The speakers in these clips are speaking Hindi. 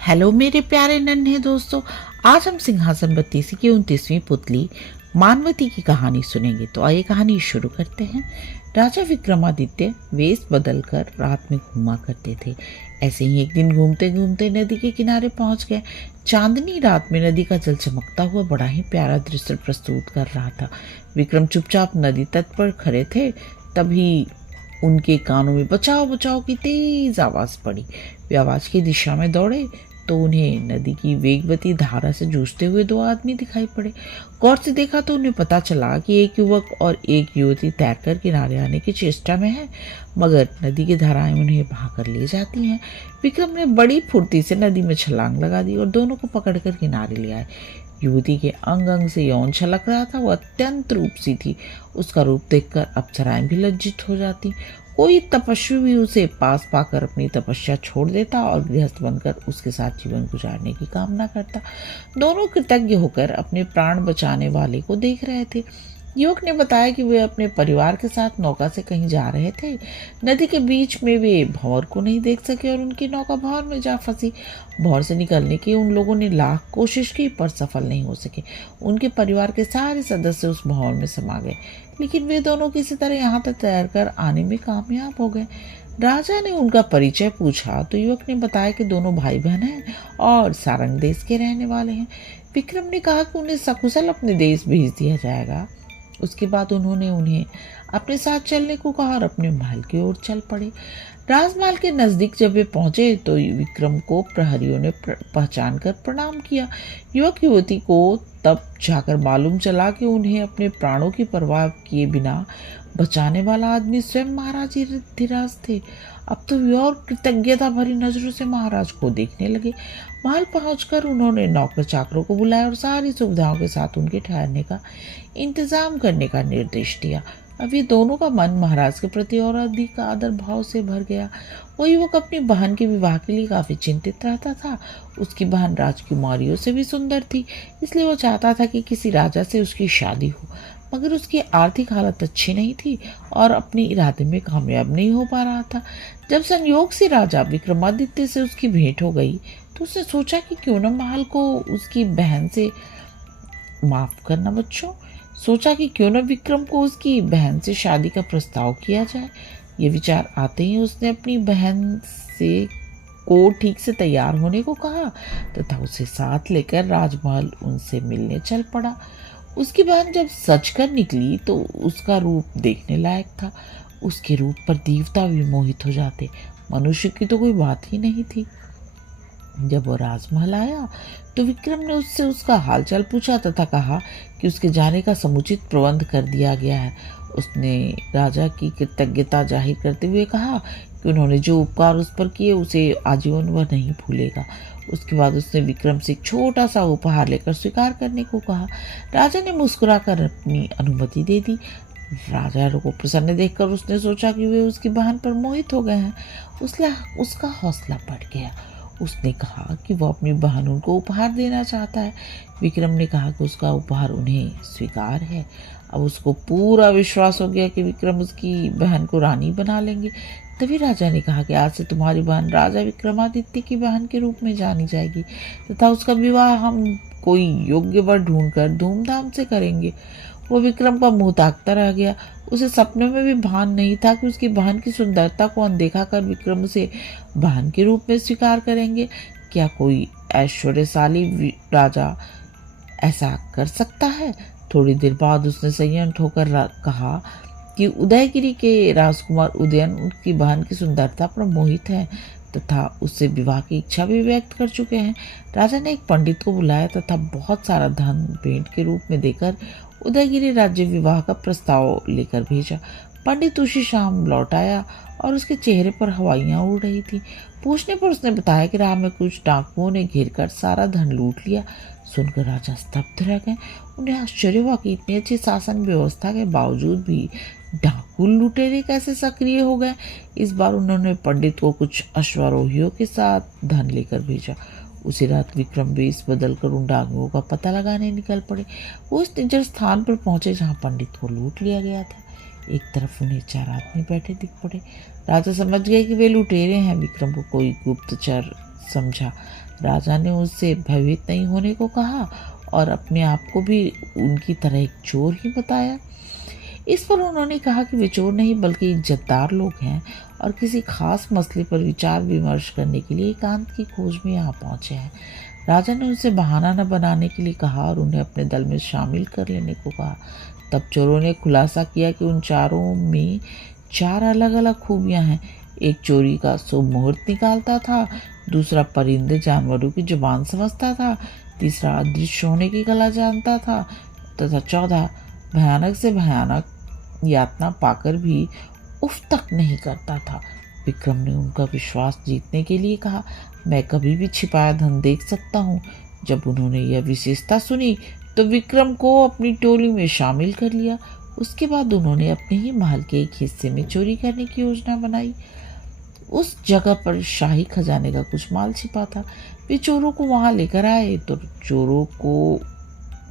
हेलो मेरे प्यारे नन्हे दोस्तों। आज हम सिंहासन बत्तीसी की 29वीं पुतली मानवती की कहानी सुनेंगे। तो आइए कहानी शुरू करते हैं। राजा विक्रमादित्य वेश बदलकर रात में घूमा करते थे। ऐसे ही एक दिन घूमते घूमते नदी के किनारे पहुंच गए। चांदनी रात में नदी का जल चमकता हुआ बड़ा ही प्यारा दृश्य प्रस्तुत कर रहा था। विक्रम चुपचाप नदी तट पर खड़े थे। तभी उनके कानों में बचाओ बचाओ की तेज आवाज पड़ी। वे आवाज की दिशा में दौड़े तो उन्हें नदी की वेगवती धारा से जूझते हुए दो आदमी दिखाई पड़े। गौर से देखा तो उन्हें पता चला कि एक युवक और एक युवती तैरकर किनारे आने की चेष्टा में है, मगर नदी की धाराएं उन्हें बहाकर ले जाती हैं। विक्रम ने बड़ी फुर्ती से नदी में छलांग लगा दी और दोनों को पकड़कर किनारे ले आए। युवती के अंग अंग से यौन छलक रहा था। वह अत्यंत रूपसी थी। उसका रूप देखकर अप्सराएं भी लज्जित हो जाती। कोई तपस्वी भी उसे पास पाकर अपनी तपस्या छोड़ देता और गृहस्थ बनकर उसके साथ जीवन गुजारने की कामना करता। दोनों कृतज्ञ होकर अपने प्राण बचाने वाले को देख रहे थे। युवक ने बताया कि वे अपने परिवार के साथ नौका से कहीं जा रहे थे। नदी के बीच में वे भंवर को नहीं देख सके और उनकी नौका भंवर में जा फंसी। भंवर से निकलने की उन लोगों ने लाख कोशिश की पर सफल नहीं हो सके। उनके परिवार के सारे सदस्य उस भंवर में समा गए, लेकिन वे दोनों किसी तरह यहाँ तक तैरकर आने में कामयाब हो गए। राजा ने उनका परिचय पूछा तो युवक ने बताया कि दोनों भाई बहन हैं और सारंग देश के रहने वाले हैं। विक्रम ने कहा कि उन्हें सकुशल अपने देश भेज दिया जाएगा। उसके बाद उन्होंने उन्हें अपने साथ चलने को कहा और अपने महल की ओर चल पड़े। राजमहल के नजदीक जब वे पहुंचे तो विक्रम को प्रहरियों ने पहचान कर प्रणाम किया। युवक युवती को तब जाकर मालूम चला कि उन्हें अपने प्राणों की परवाह किए बिना बचाने वाला आदमी स्वयं महाराज धीराज थे। अब तो वे और कृतज्ञता भरी नजरों से महाराज को देखने लगे। महल पहुंचकर उन्होंने नौकर चाकरों को बुलाया और सारी सुविधाओं के साथ उनके ठहरने का इंतजाम करने का निर्देश दिया। अब ये दोनों का मन महाराज के प्रति और अधिक आदर भाव से भर गया। वो युवक अपनी बहन के विवाह के लिए काफी चिंतित रहता था। उसकी बहन राजकुमारियों से भी सुंदर थी, इसलिए वो चाहता था कि किसी राजा से उसकी शादी हो, मगर उसकी आर्थिक हालत अच्छी नहीं थी और अपने इरादे में कामयाब नहीं हो पा रहा था। जब संयोग से राजा विक्रमादित्य से उसकी भेंट हो गई तो उसने सोचा कि क्यों न महल को उसकी बहन से माफ करना बच्चों सोचा कि क्यों न विक्रम को उसकी बहन से शादी का प्रस्ताव किया जाए। ये विचार आते ही उसने अपनी बहन से को ठीक से तैयार होने को कहा तथा उसे साथ लेकर राजमहल उनसे मिलने चल पड़ा। उसकी बहन जब सच कर निकली तो उसका रूप देखने लायक था। उसके रूप पर देवता भी मोहित हो जाते, मनुष्य की तो कोई बात ही नहीं थी। जब वो राजमहल आया तो विक्रम ने उससे उसका हालचाल पूछा तथा कहा कि उसके जाने का समुचित प्रबंध कर दिया गया है। उसने राजा की कृतज्ञता जाहिर करते हुए कहा कि उन्होंने जो उपकार उस पर किए उसे आजीवन वह नहीं भूलेगा। उसके बाद उसने विक्रम से एक छोटा सा उपहार लेकर स्वीकार करने को कहा। राजा ने मुस्कुराकर अपनी अनुमति दे दी। राजा को प्रसन्न देखकर उसने सोचा कि वे उसकी बहन पर मोहित हो गए हैं। उसका हौसला बढ़ गया। उसने कहा कि वह अपनी बहन उनको उपहार देना चाहता है। विक्रम ने कहा कि उसका उपहार उन्हें स्वीकार है। अब उसको पूरा विश्वास हो गया कि विक्रम उसकी बहन को रानी बना लेंगे। तभी राजा ने कहा कि आज से तुम्हारी बहन राजा विक्रमादित्य की बहन के रूप में जानी जाएगी तथा उसका विवाह हम कोई योग्य वर ढूंढकर धूमधाम से करेंगे। वो विक्रम का मुंह ताकता रह गया। उसे सपने में भी भान नहीं था कि उसकी बहन की सुंदरता को अनदेखा कर विक्रम उसे बहन के रूप में स्वीकार करेंगे। क्या कोई ऐश्वर्यशाली राजा ऐसा कर सकता है? थोड़ी देर बाद उसने संयम होकर कहा कि उदयगिरी के राजकुमार उदयन उनकी बहन की सुंदरता पर मोहित है तथा उससे विवाह की इच्छा भी व्यक्त कर चुके हैं। राजा ने एक पंडित को बुलाया तथा बहुत सारा धन भेंट के रूप में देकर उदयगिरी राज्य विवाह का प्रस्ताव लेकर भेजा। पंडित उसी शाम लौट आया और उसके चेहरे पर हवाइयां उड़ रही थी। पूछने पर उसने बताया कि राह में कुछ डाकुओं ने घेर कर सारा धन लूट लिया। सुनकर राजा स्तब्ध रह गए। उन्हें आश्चर्य हुआ कि इतनी अच्छी शासन व्यवस्था के बावजूद भी डाकू लुटेरे कैसे सक्रिय हो गए। इस बार उन्होंने पंडित को कुछ अश्वारोहियों के साथ धन लेकर भेजा। उसी रात विक्रम वेश बदलकर उन डाकुओं का पता लगाने निकल पड़े। वो उस निर्जन स्थान पर पहुंचे जहां पंडित को लूट लिया गया था। एक तरफ उन्हें 4 आदमी बैठे दिख पड़े। राजा समझ गए कि वे लुटेरे हैं। विक्रम को कोई गुप्तचर समझा। राजा ने उससे भयभीत नहीं होने को कहा और अपने आप को भी उनकी तरह एक चोर ही बताया। इस पर उन्होंने कहा कि वे चोर नहीं बल्कि इज्जतदार लोग हैं और किसी खास मसले पर विचार विमर्श करने के लिए एकांत की खोज में यहाँ पहुंचे हैं। राजा ने उनसे बहाना न बनाने के लिए कहा और उन्हें अपने दल में शामिल कर लेने को कहा। तब चोरों ने खुलासा किया कि उन चारों में 4 अलग अलग खूबियां हैं। एक चोरी का शुभ मुहूर्त निकालता था, दूसरा परिंदे जानवरों की जुबान समझता था, तीसरा अदृश्य होने की कला जानता था तथा चौथा भयानक से भयानक यातना पाकर भी उफ तक नहीं करता था। विक्रम ने उनका विश्वास जीतने के लिए कहा, मैं कभी भी छिपाया धन देख सकता हूँ। जब उन्होंने यह विशेषता सुनी तो विक्रम को अपनी टोली में शामिल कर लिया। उसके बाद उन्होंने अपने ही महल के एक हिस्से में चोरी करने की योजना बनाई। उस जगह पर शाही खजाने का कुछ माल छिपा था। वे चोरों को वहां लेकर आए तो चोरों को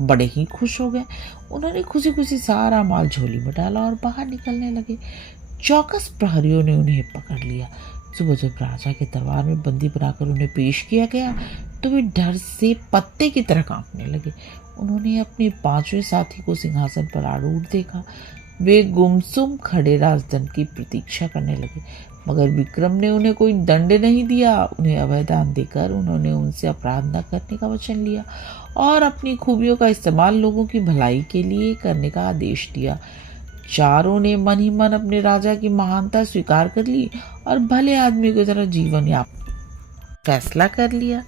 बड़े ही खुश हो गए। उन्होंने खुशी खुशी सारा माल झोली में डाला और बाहर निकलने लगे। चौकस प्रहरियों ने उन्हें पकड़ लिया। सुबह जब राजा के दरबार में बंदी बनाकर उन्हें पेश किया गया तो वे डर से पत्ते की तरह कांपने लगे। उन्होंने अपने 5वें साथी को सिंहासन पर आरूढ़ देखा। वे गुमसुम खड़े राजदंड की प्रतीक्षा करने लगे, मगर विक्रम ने उन्हें कोई दंड नहीं दिया। उन्हें अभयदान देकर उन्होंने उनसे अपराध न करने का वचन लिया और अपनी खूबियों का इस्तेमाल लोगों की भलाई के लिए करने का आदेश दिया। चारों ने मन ही मन अपने राजा की महानता स्वीकार कर ली और भले आदमी की तरह जीवन यापन फैसला कर लिया।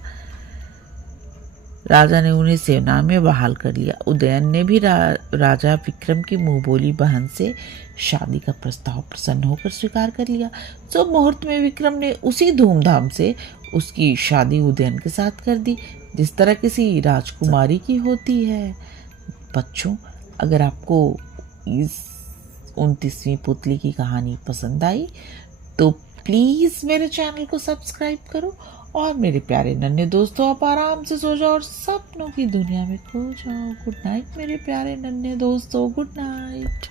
राजा ने उन्हें सेना में बहाल कर लिया। उदयन ने भी राजा विक्रम की मुंहबोली बहन से शादी का प्रस्ताव प्रसन्न होकर स्वीकार कर लिया। शुभ मुहूर्त में विक्रम ने उसी धूमधाम से उसकी शादी उदयन के साथ कर दी जिस तरह किसी राजकुमारी की होती है। बच्चों, अगर आपको इस 29वीं पुतली की कहानी पसंद आई तो प्लीज़ मेरे चैनल को सब्सक्राइब करो और मेरे प्यारे नन्हे दोस्तों, आप आराम से सो जाओ और सपनों की दुनिया में खो जाओ। गुड नाइट मेरे प्यारे नन्हे दोस्तों, गुड नाइट।